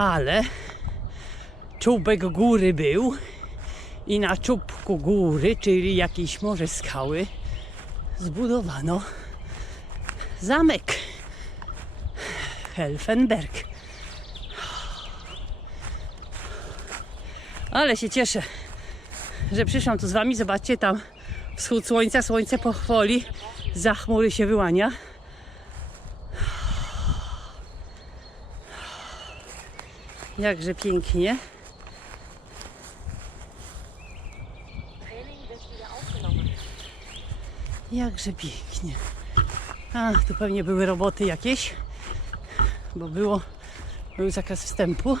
ale czubek góry był i na czubku góry, czyli jakiejś może skały, zbudowano zamek Helfenberg. Ale się cieszę, że przyszłam tu z wami. Zobaczcie tam wschód słońca, słońce powoli za chmury się wyłania. Jakże pięknie. Jakże pięknie. A, tu pewnie były roboty jakieś, bo było, był zakaz wstępu.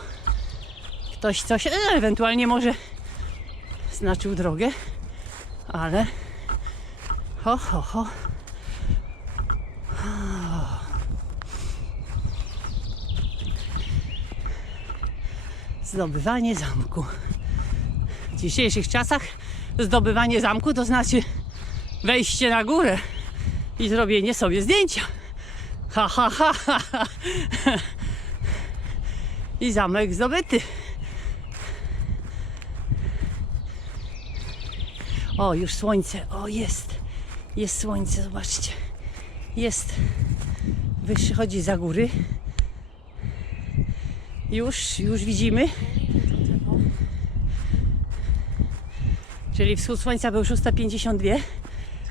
Ktoś coś, e, ewentualnie może znaczył drogę, ale ho, ho, ho. Zdobywanie zamku. W dzisiejszych czasach zdobywanie zamku to znaczy wejście na górę i zrobienie sobie zdjęcia. Ha, ha, ha, ha, ha. I zamek zdobyty. O, już słońce. O, jest. Jest słońce, zobaczcie. Jest. Wyższy chodzi za góry. Już, już widzimy. Czyli wschód słońca był 6.52.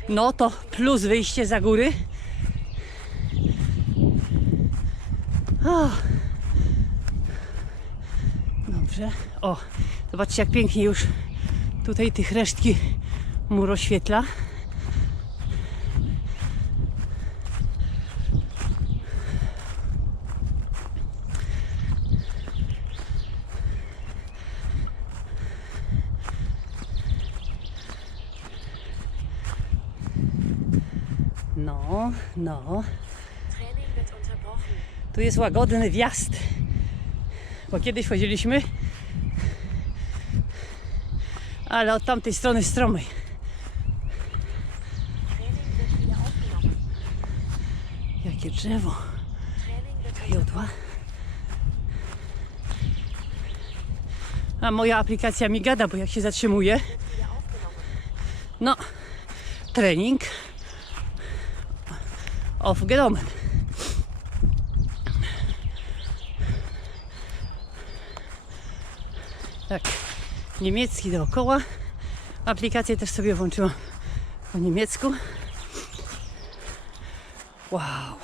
No to plus wyjście za góry. O. Dobrze. O, zobaczcie jak pięknie już tutaj tych resztki mur oświetla. No. Tu jest łagodny wjazd. Bo kiedyś chodziliśmy, ale od tamtej strony aufgenommen. Jakie drzewo. Jodła. A moja aplikacja mi gada, bo jak się zatrzymuje, no, trening aufgenommen. Tak, niemiecki dookoła. Aplikację też sobie włączyłam po niemiecku. Wow.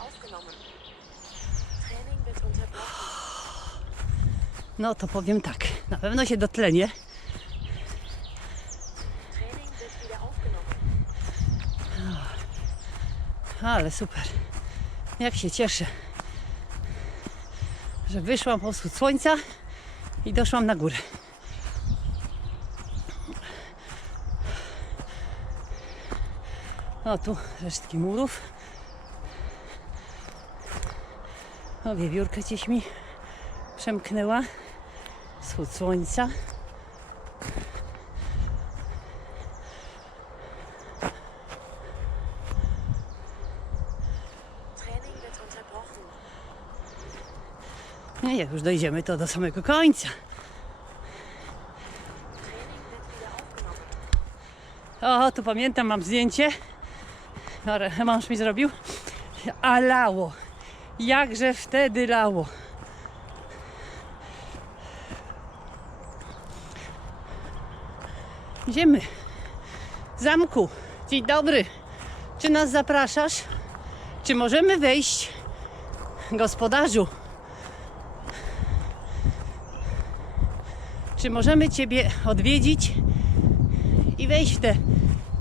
Aufgenommen. No to powiem tak, na pewno się dotlenię. Aufgenommen. Ale super. Jak się cieszę, że wyszłam po wschód słońca i doszłam na górę. O, tu resztki murów. O, wiewiórka gdzieś mi przemknęła. Wschód słońca. Nie, jak już dojdziemy, to do samego końca. O, tu pamiętam, mam zdjęcie. Mąż mi zrobił. A lało. Jakże wtedy lało. Idziemy. Zamku. Dzień dobry. Czy nas zapraszasz? Czy możemy wejść? Gospodarzu. Czy możemy Ciebie odwiedzić i wejść w te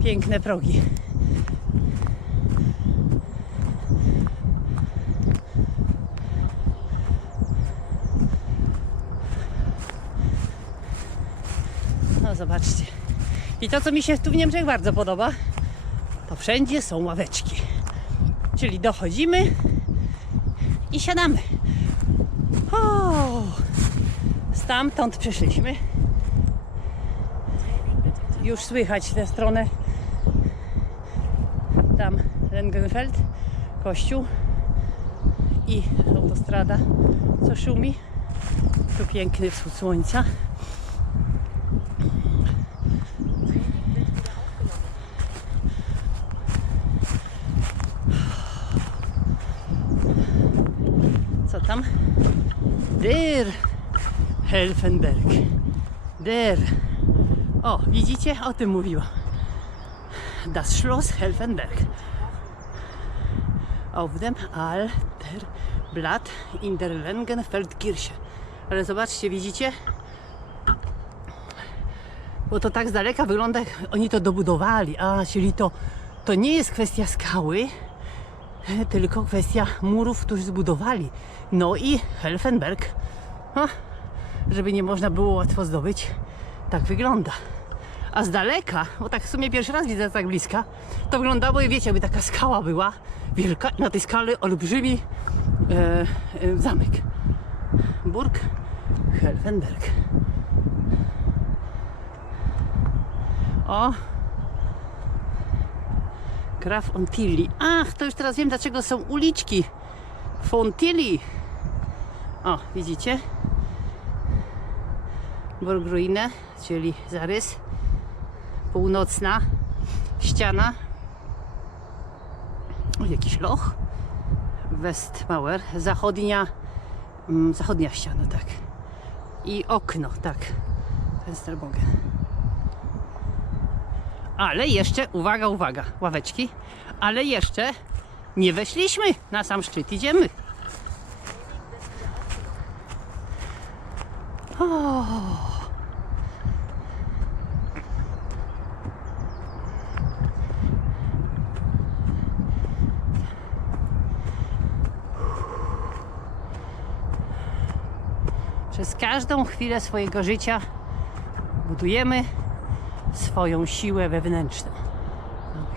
piękne progi? No zobaczcie. I to, co mi się tu w Niemczech bardzo podoba, to wszędzie są ławeczki. Czyli dochodzimy i siadamy. O, stamtąd przyszliśmy. już słychać tę stronę. Tam Lengenfeld, kościół i autostrada, co szumi. Tu piękny wschód słońca. Tam? Der Helfenberg. Der. O, widzicie? O tym mówiła. Das Schloss Helfenberg. Auf dem Alter Blatt in der Langenfeldkirche. Ale zobaczcie, widzicie? Bo to tak z daleka wygląda, oni to dobudowali. A, czyli to, to nie jest kwestia skały, tylko kwestia murów, którzy zbudowali. No i Helfenberg, a, żeby nie można było łatwo zdobyć, tak wygląda. A z daleka, bo tak w sumie pierwszy raz widzę tak bliska, to wyglądało, wiecie, jakby taka skała była wielka, na tej skale olbrzymi e, e, zamek. Burg Helfenberg. O, Graf Ontilli. Ach, to już teraz wiem, dlaczego są uliczki. Fontilli. O, widzicie? Burgruine, czyli zarys. Północna ściana. O, jakiś loch. Westmauer. Zachodnia, mm, zachodnia ściana, tak. I okno, tak. Fensterbogen. Ale jeszcze, uwaga, uwaga, ławeczki, ale jeszcze nie weszliśmy na sam szczyt, idziemy. O. Przez każdą chwilę swojego życia budujemy swoją siłę wewnętrzną.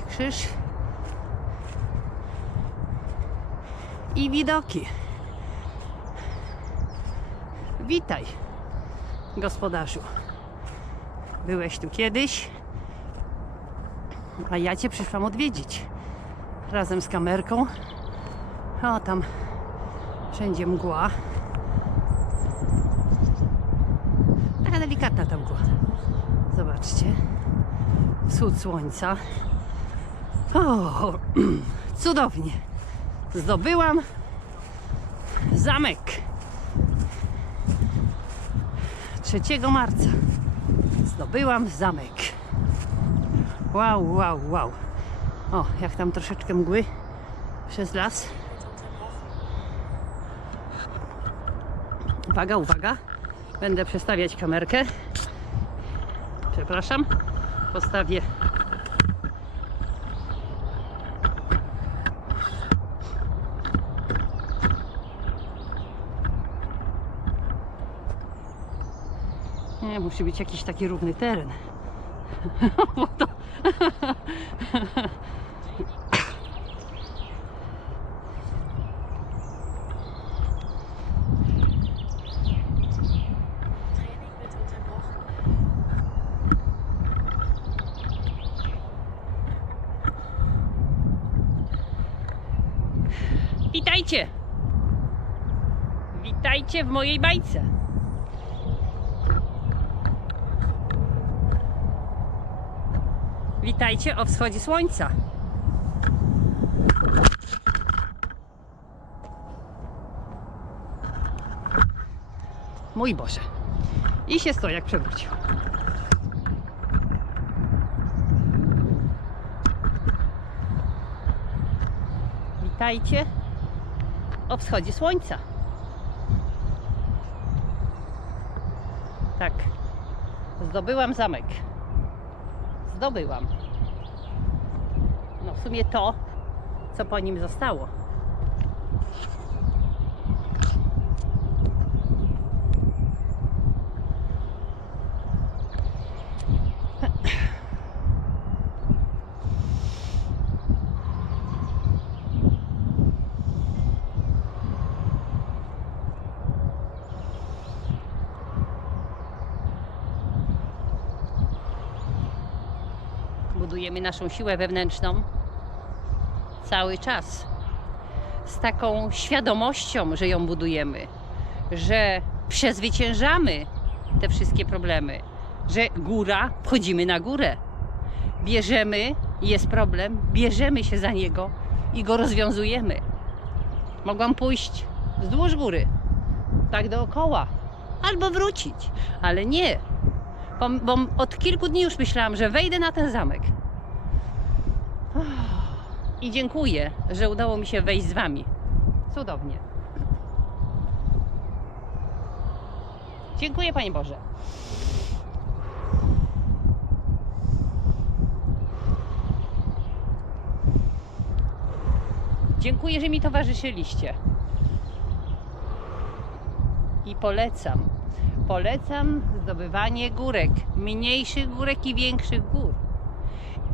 Krzyż i widoki. Witaj, gospodarzu. Byłeś tu kiedyś, a ja Cię przyszłam odwiedzić. Razem z kamerką. O, tam wszędzie mgła. Taka delikatna ta mgła. Zobaczcie. Wschód słońca. O, cudownie. Zdobyłam zamek. 3 marca. Zdobyłam zamek. Wow, wow, wow. O, jak tam troszeczkę mgły przez las. Uwaga, uwaga. Będę przestawiać kamerkę. Przepraszam. Postawię. Nie, musi być jakiś taki równy teren. Bo to... Witajcie! Witajcie w mojej bajce. Witajcie o wschodzie słońca. Mój Boże. I się stojak przewrócił. Witajcie o wschodzie słońca. Tak. Zdobyłam zamek. Zdobyłam. No w sumie to, co po nim zostało. Budujemy naszą siłę wewnętrzną cały czas. Z taką świadomością, że ją budujemy, że przezwyciężamy te wszystkie problemy, że góra, wchodzimy na górę. Bierzemy, jest problem, bierzemy się za niego i go rozwiązujemy. Mogłam pójść wzdłuż góry, tak dookoła, albo wrócić, ale nie. Bo, bo od kilku dni już myślałam, że wejdę na ten zamek. I dziękuję, że udało mi się wejść z Wami. Cudownie. Dziękuję, Panie Boże. Dziękuję, że mi towarzyszyliście. I polecam. Polecam zdobywanie górek, mniejszych górek i większych gór.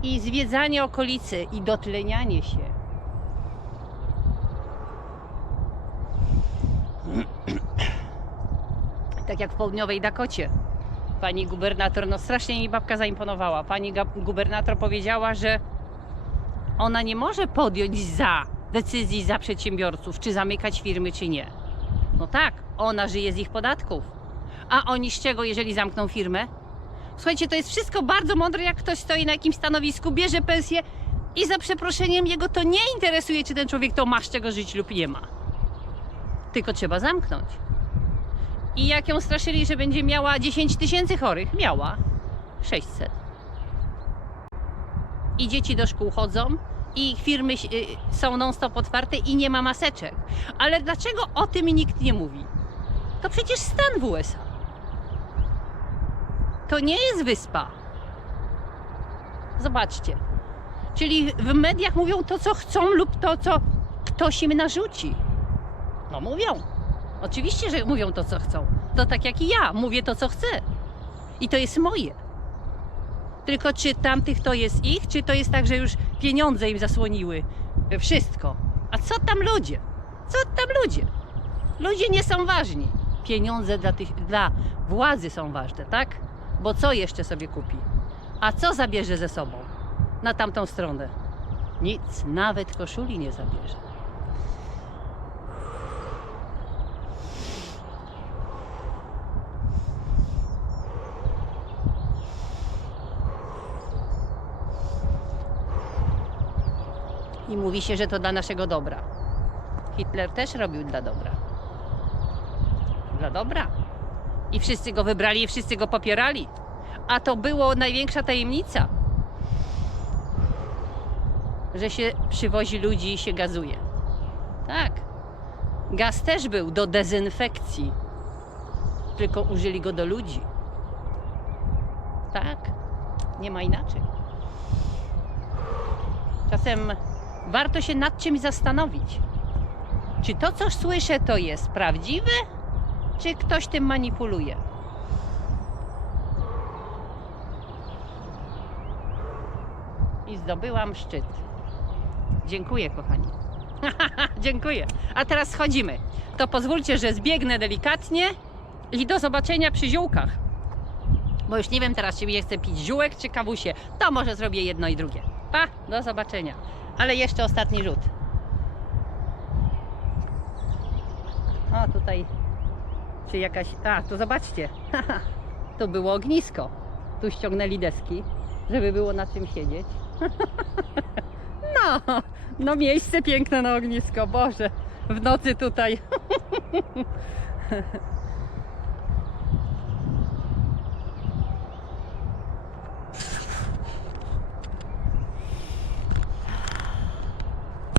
I zwiedzanie okolicy i dotlenianie się. Tak jak w południowej Dakocie. Pani gubernator, no strasznie mi babka zaimponowała. Pani gubernator powiedziała, że ona nie może podjąć za decyzji za przedsiębiorców, czy zamykać firmy, czy nie. No tak, ona żyje z ich podatków. A oni z czego, jeżeli zamkną firmę? Słuchajcie, to jest wszystko bardzo mądre, jak ktoś stoi na jakimś stanowisku, bierze pensję i za przeproszeniem jego to nie interesuje, czy ten człowiek to ma z czego żyć lub nie ma. Tylko trzeba zamknąć. I jak ją straszyli, że będzie miała 10 tysięcy chorych, miała 600 i dzieci do szkół chodzą i firmy y, są non-stop otwarte i nie ma maseczek. Ale dlaczego o tym nikt nie mówi? To przecież stan w USA. To nie jest wyspa. Zobaczcie. Czyli w mediach mówią to, co chcą lub to, co ktoś im narzuci. No mówią. Oczywiście, że mówią to, co chcą. To tak jak i ja, mówię to, co chcę. I to jest moje. Tylko czy tamtych to jest ich, czy to jest tak, że już pieniądze im zasłoniły wszystko? A co tam ludzie? Co tam ludzie? Ludzie nie są ważni. Pieniądze dla, tych, dla władzy są ważne, tak? Bo co jeszcze sobie kupi? A co zabierze ze sobą na tamtą stronę? Nic, nawet koszuli nie zabierze. I mówi się, że to dla naszego dobra. Hitler też robił dla dobra. Dla dobra. I wszyscy go wybrali, i wszyscy go popierali. A to było największa tajemnica, że się przywozi ludzi i się gazuje. Tak. Gaz też był do dezynfekcji, tylko użyli go do ludzi. Tak. Nie ma inaczej. Czasem warto się nad czymś zastanowić. Czy to, co słyszę, to jest prawdziwe, czy ktoś tym manipuluje? I zdobyłam szczyt. Dziękuję, kochani. Dziękuję. A teraz schodzimy. To pozwólcie, że zbiegnę delikatnie i do zobaczenia przy ziółkach. Bo już nie wiem teraz, czy mi chcę pić ziółek czy kawusie. To może zrobię jedno i drugie. Pa, do zobaczenia. Ale jeszcze ostatni rzut. O, tutaj czy jakaś... A, tu zobaczcie. tu było ognisko. Tu ściągnęli deski, żeby było na czym siedzieć. no, no miejsce piękne na ognisko. Boże, w nocy tutaj.